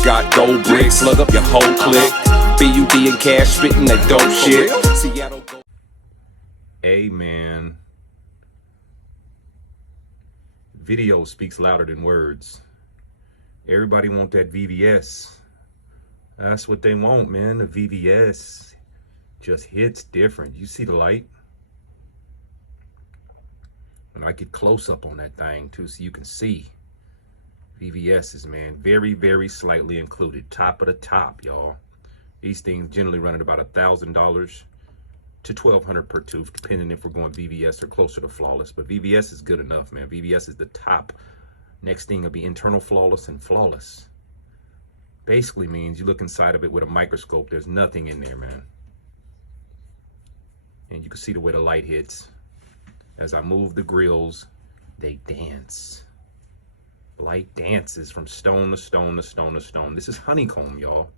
I got gold bricks, slug up your whole clique. BUD and cash spitting that dope shit. Seattle. Hey man, video speaks louder than words. Everybody want that VVS. That's what they want, man. The VVS just hits different. You see the light? And I get close up on that thing too so you can see. VVS's, man, very, very slightly included. Top of the top, y'all. These things generally run at about $1,000 to $1,200 per tooth, depending if we're going VVS or closer to flawless. But VVS is good enough, man. VVS is the top. Next thing will be internal flawless and flawless. Basically means you look inside of it with a microscope, there's nothing in there, man. And you can see the way the light hits. As I move the grills, they dance. Light dances from stone to stone to stone to stone. This is honeycomb, y'all,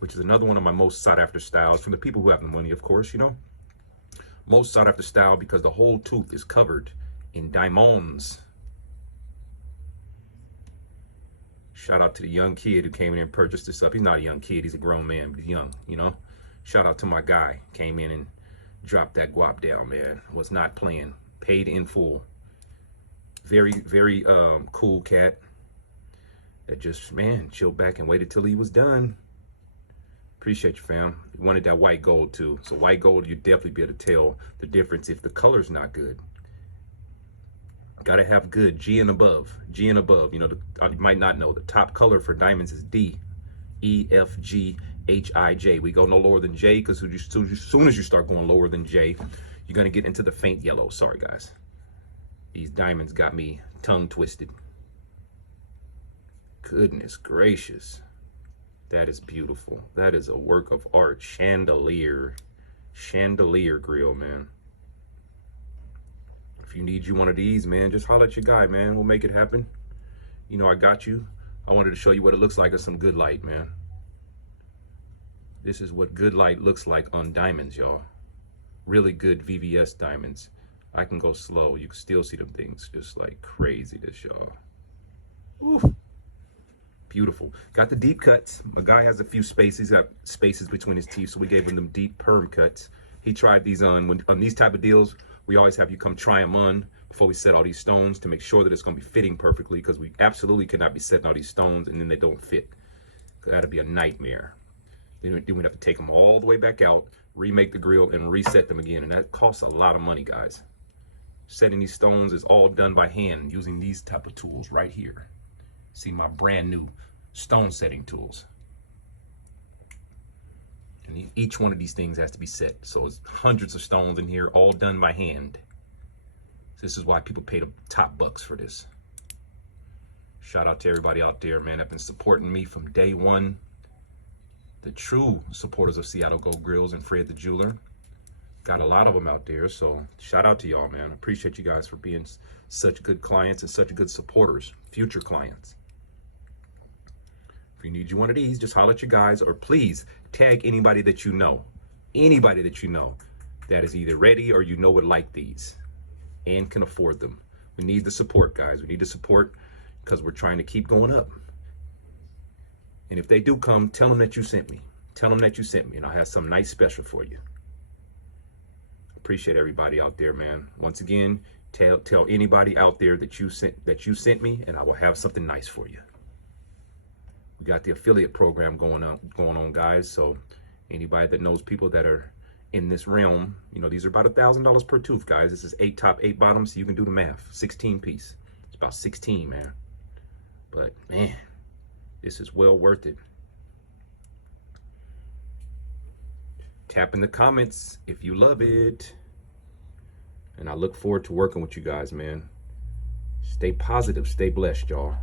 which is another one of my most sought after styles from the people who have the money, of course, you know. Most sought after style because the whole tooth is covered in diamonds. Shout out to the young kid who came in and purchased this up. He's not a young kid, he's a grown man, but he's young, you know. Shout out to my guy, came in and dropped that guap down, man. Was not playing, paid in full. Very, very cool cat that just, man, chilled back and waited till he was done. Appreciate you, fam. You wanted that white gold too. So white gold, you definitely be able to tell the difference if the color's not good. Gotta have good G and above. G and above. You know, you might not know, the top color for diamonds is D, E, F, G, H, I, J. We go no lower than J because as soon as you start going lower than J, you're gonna get into the faint yellow. Sorry, guys. These diamonds got me tongue twisted. Goodness gracious. That is beautiful. That is a work of art. Chandelier. Chandelier grill, man. If you need you one of these, man, just holler at your guy, man. We'll make it happen. You know, I got you. I wanted to show you what it looks like on some good light, man. This is what good light looks like on diamonds, y'all. Really good VVS diamonds. I can go slow. You can still see them things just like craziness, y'all. Ooh. Beautiful. Got the deep cuts. My guy has a few spaces. Got spaces between his teeth, so we gave him them deep perm cuts. He tried these on these type of deals. We always have you come try them on before we set all these stones to make sure that it's going to be fitting perfectly, because we absolutely cannot be setting all these stones and then they don't fit. That'd be a nightmare. Then we'd have to take them all the way back out, remake the grill, and reset them again, and that costs a lot of money, guys. Setting these stones is all done by hand using these type of tools right here. See my brand new stone setting tools. And each one of these things has to be set. So it's hundreds of stones in here, all done by hand. This is why people pay the top bucks for this. Shout out to everybody out there, man, that been supporting me from day one. The true supporters of Seattle Gold Grills and Fred the Jeweler. Got a lot of them out there, so shout out to y'all, man. Appreciate you guys for being such good clients and such good supporters, future clients. If you need you one of these, just holler at your guys, or please tag anybody that you know that is either ready or you know would like these and can afford them. We need the support, guys. We need the support because we're trying to keep going up. And if they do come, tell them that you sent me. Tell them that you sent me, and I'll have some nice special for you. Appreciate everybody out there, man. Once again, tell anybody out there that you sent me, and I will have something nice for you. We got the affiliate program going on, guys. So anybody that knows people that are in this realm, you know, these are about $1,000 per tooth, guys. This is 8 top, 8 bottom, so you can do the math. 16 piece. It's about 16, man. But man, this is well worth it. Tap in the comments if you love it. And I look forward to working with you guys, man. Stay positive, stay blessed, y'all.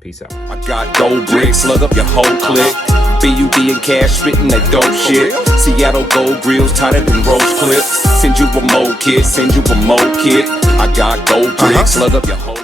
Peace out. I got gold bricks, slug up your whole clique. BUD and cash spitting that dope shit. Seattle Gold Grillz, tighter than roach clips. Send you a mo kit, send you a mo kit. I got gold bricks, slug up your whole